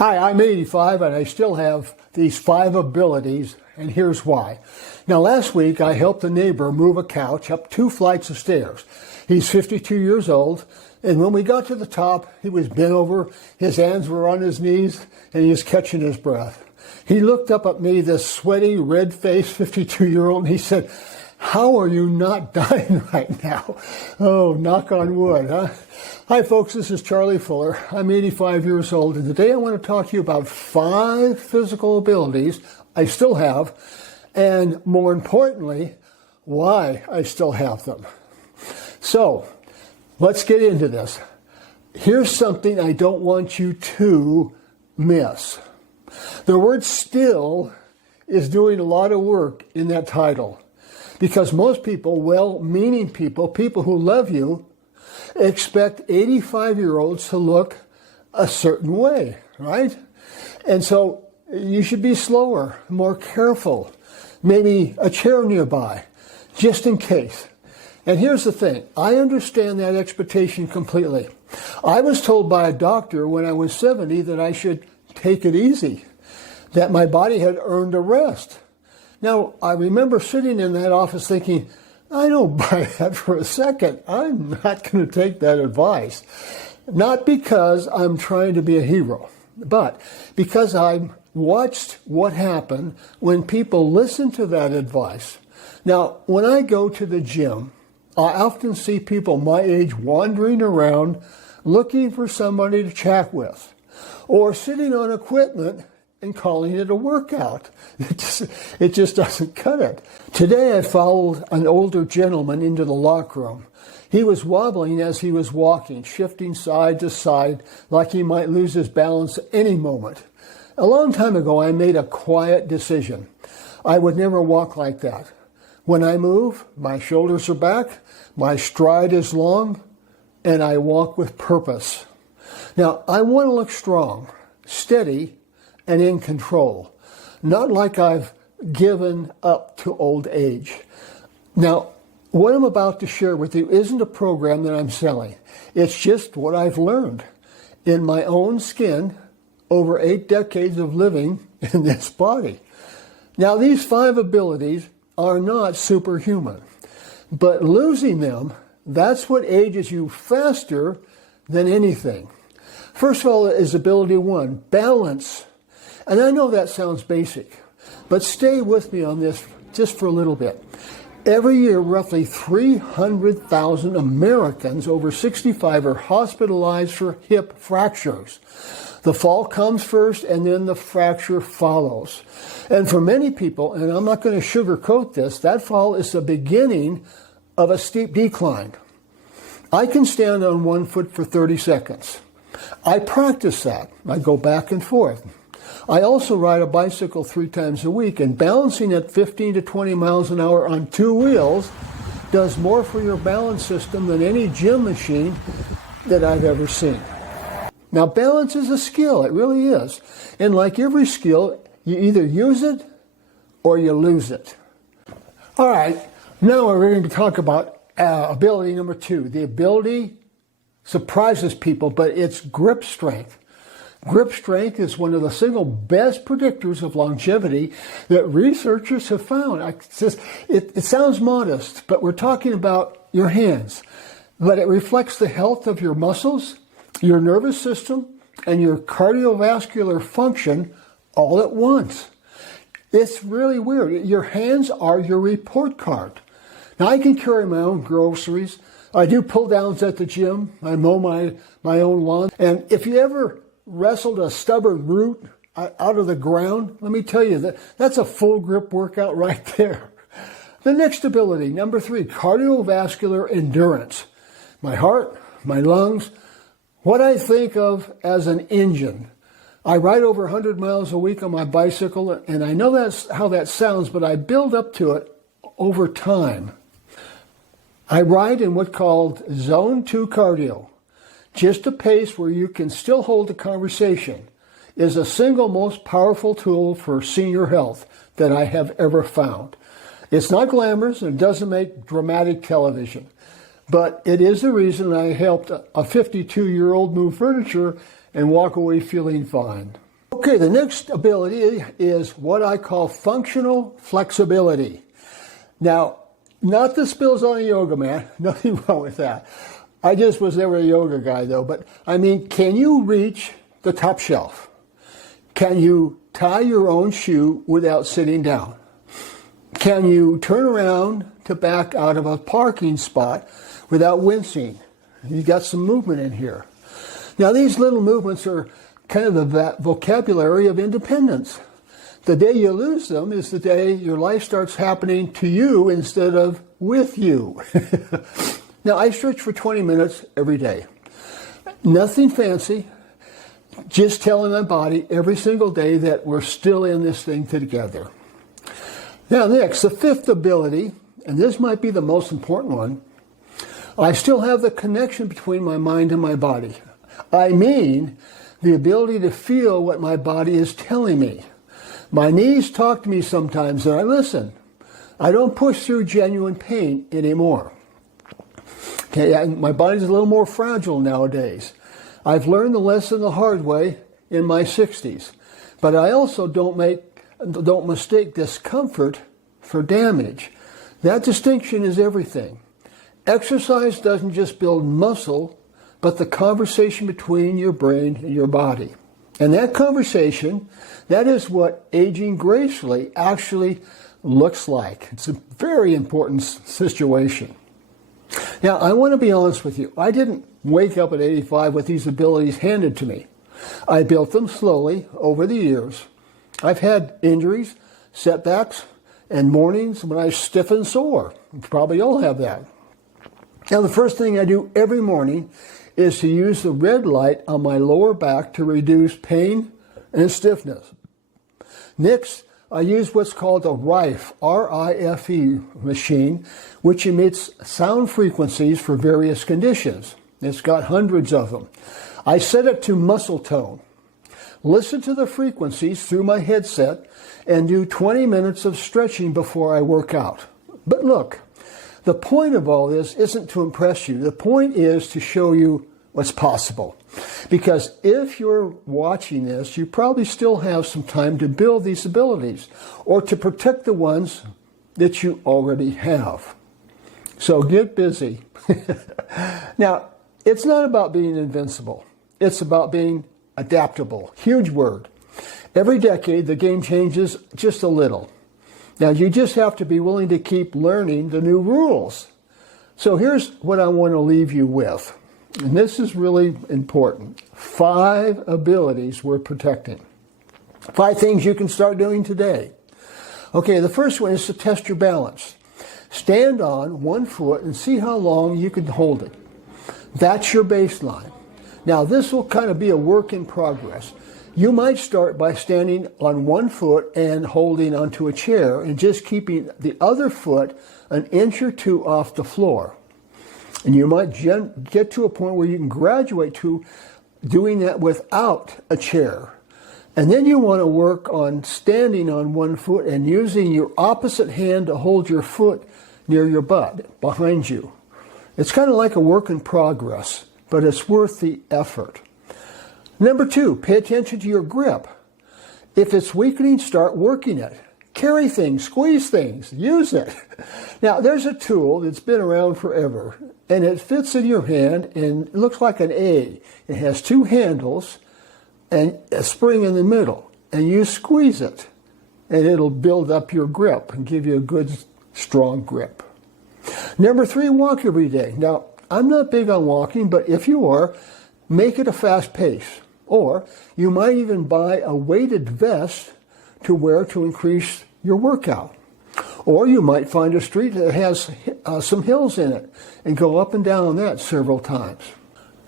Hi, I'm 85 and I still have these 5 abilities, and here's why. Now, last week I helped a neighbor move a couch up 2 flights of stairs. He's 52 years old, and when we got to the top, he was bent over, his hands were on his knees, and he was catching his breath. He looked up at me, this sweaty, red-faced 52-year-old, and he said, "How are you not dying right now?" Oh, knock on wood, huh? Hi, folks, this is Charlie Fuller. I'm 85 years old, and today I want to talk to you about 5 physical abilities I still have, and more importantly, why I still have them. So, let's get into this. Here's something I don't want you to miss. The word still is doing a lot of work in that title. Because most people, well-meaning people, people who love you, expect 85-year-olds to look a certain way, right? And so you should be slower, more careful, maybe a chair nearby, just in case. And here's the thing, I understand that expectation completely. I was told by a doctor when I was 70 that I should take it easy, that my body had earned a rest. Now, I remember sitting in that office thinking, I don't buy that for a second. I'm not going to take that advice. Not because I'm trying to be a hero, but because I watched what happened when people listen to that advice. Now, when I go to the gym, I often see people my age wandering around looking for somebody to chat with, or sitting on equipment and calling it a workout. It just doesn't cut it. Today I followed an older gentleman into the locker room. He was wobbling as he was walking, shifting side to side like he might lose his balance any moment. A long time ago I made a quiet decision. I would never walk like that. When I move, my shoulders are back, my stride is long, and I walk with purpose. Now, I want to look strong, steady, and in control, not like I've given up to old age. Now, what I'm about to share with you isn't a program that I'm selling. It's just what I've learned in my own skin over 8 decades of living in this body. Now, these 5 abilities are not superhuman, but losing them, that's what ages you faster than anything. First of all is ability 1, balance. And I know that sounds basic, but stay with me on this just for a little bit. Every year, roughly 300,000 Americans over 65 are hospitalized for hip fractures. The fall comes first and then the fracture follows. And for many people, and I'm not going to sugarcoat this, that fall is the beginning of a steep decline. I can stand on 1 foot for 30 seconds. I practice that. I go back and forth. I also ride a bicycle 3 times a week, and balancing at 15 to 20 miles an hour on 2 wheels does more for your balance system than any gym machine that I've ever seen. Now, balance is a skill. It really is. And like every skill, you either use it or you lose it. All right, now we're going to talk about ability number 2. The ability surprises people, but it's grip strength. Grip strength is one of the single best predictors of longevity that researchers have found. It sounds modest, but we're talking about your hands. But it reflects the health of your muscles, your nervous system, and your cardiovascular function all at once. It's really weird. Your hands are your report card. Now, I can carry my own groceries. I do pull downs at the gym. I mow my own lawn. And if you ever wrestled a stubborn root out of the ground, let me tell you, that's a full grip workout right there. The next ability, number 3, cardiovascular endurance. My heart, my lungs, what I think of as an engine. I ride over 100 miles a week on my bicycle, and I know that's how that sounds, but I build up to it over time. I ride in what's called Zone 2 cardio. Just a pace where you can still hold a conversation is the single most powerful tool for senior health that I have ever found. It's not glamorous and doesn't make dramatic television, but it is the reason I helped a 52-year-old move furniture and walk away feeling fine. Okay, the next ability is what I call functional flexibility. Now, not the spills on a yoga mat, nothing wrong with that. I just was never a yoga guy though, but I mean, can you reach the top shelf? Can you tie your own shoe without sitting down? Can you turn around to back out of a parking spot without wincing? You got some movement in here. Now these little movements are kind of the vocabulary of independence. The day you lose them is the day your life starts happening to you instead of with you. Now I stretch for 20 minutes every day. Nothing fancy, just telling my body every single day that we're still in this thing together. Now next, the fifth ability, and this might be the most important one, I still have the connection between my mind and my body. I mean, the ability to feel what my body is telling me. My knees talk to me sometimes and I listen. I don't push through genuine pain anymore. Okay, my body's a little more fragile nowadays. I've learned the lesson the hard way in my 60s. But I also don't mistake discomfort for damage. That distinction is everything. Exercise doesn't just build muscle, but the conversation between your brain and your body. And that conversation, that is what aging gracefully actually looks like. It's a very important situation. Now, I want to be honest with you. I didn't wake up at 85 with these abilities handed to me. I built them slowly over the years. I've had injuries, setbacks, and mornings when I stiff and sore. You probably all have that. Now, the first thing I do every morning is to use the red light on my lower back to reduce pain and stiffness. Next, I use what's called a RIFE, R-I-F-E machine, which emits sound frequencies for various conditions. It's got hundreds of them. I set it to muscle tone. Listen to the frequencies through my headset and do 20 minutes of stretching before I work out. But look, the point of all this isn't to impress you. The point is to show you what's possible. Because if you're watching this, you probably still have some time to build these abilities or to protect the ones that you already have. So get busy. Now, it's not about being invincible. It's about being adaptable. Huge word. Every decade, the game changes just a little. Now, you just have to be willing to keep learning the new rules. So here's what I want to leave you with. And this is really important. 5 abilities we're protecting. 5 things you can start doing today. Okay, the first one is to test your balance. Stand on one foot and see how long you can hold it. That's your baseline. Now, this will kind of be a work in progress. You might start by standing on one foot and holding onto a chair and just keeping the other foot an inch or 2 off the floor. And you might get to a point where you can graduate to doing that without a chair. And then you want to work on standing on one foot and using your opposite hand to hold your foot near your butt, behind you. It's kind of like a work in progress, but it's worth the effort. Number 2, pay attention to your grip. If it's weakening, start working it. Carry things, squeeze things, use it. Now, there's a tool that's been around forever, and it fits in your hand, and it looks like an A. It has 2 handles and a spring in the middle, and you squeeze it, and it'll build up your grip and give you a good, strong grip. Number 3, walk every day. Now, I'm not big on walking, but if you are, make it a fast pace. Or you might even buy a weighted vest to wear to increase your workout. Or you might find a street that has some hills in it and go up and down that several times.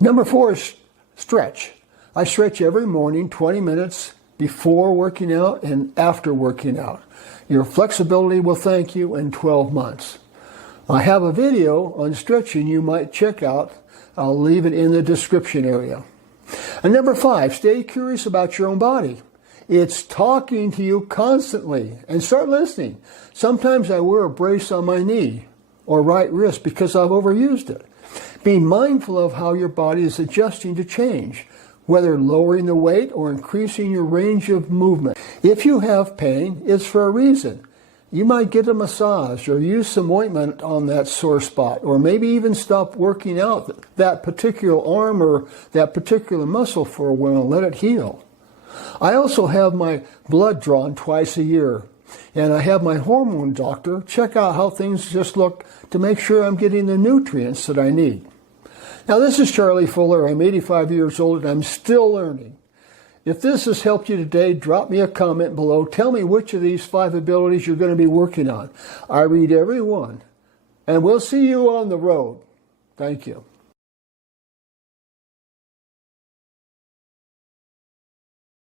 Number 4 is stretch. I stretch every morning 20 minutes before working out and after working out. Your flexibility will thank you in 12 months. I have a video on stretching you might check out. I'll leave it in the description area. And number 5, stay curious about your own body. It's talking to you constantly, and start listening. Sometimes I wear a brace on my knee or right wrist because I've overused it. Be mindful of how your body is adjusting to change. whether lowering the weight or increasing your range of movement. If you have pain, it's for a reason. You might get a massage or use some ointment on that sore spot, or maybe even stop working out that particular arm or that particular muscle for a while and let it heal. I also have my blood drawn twice a year, and I have my hormone doctor check out how things just look to make sure I'm getting the nutrients that I need. Now, this is Charlie Fuller. I'm 85 years old, and I'm still learning. If this has helped you today, drop me a comment below. Tell me which of these 5 abilities you're going to be working on. I read every one. And we'll see you on the road. Thank you.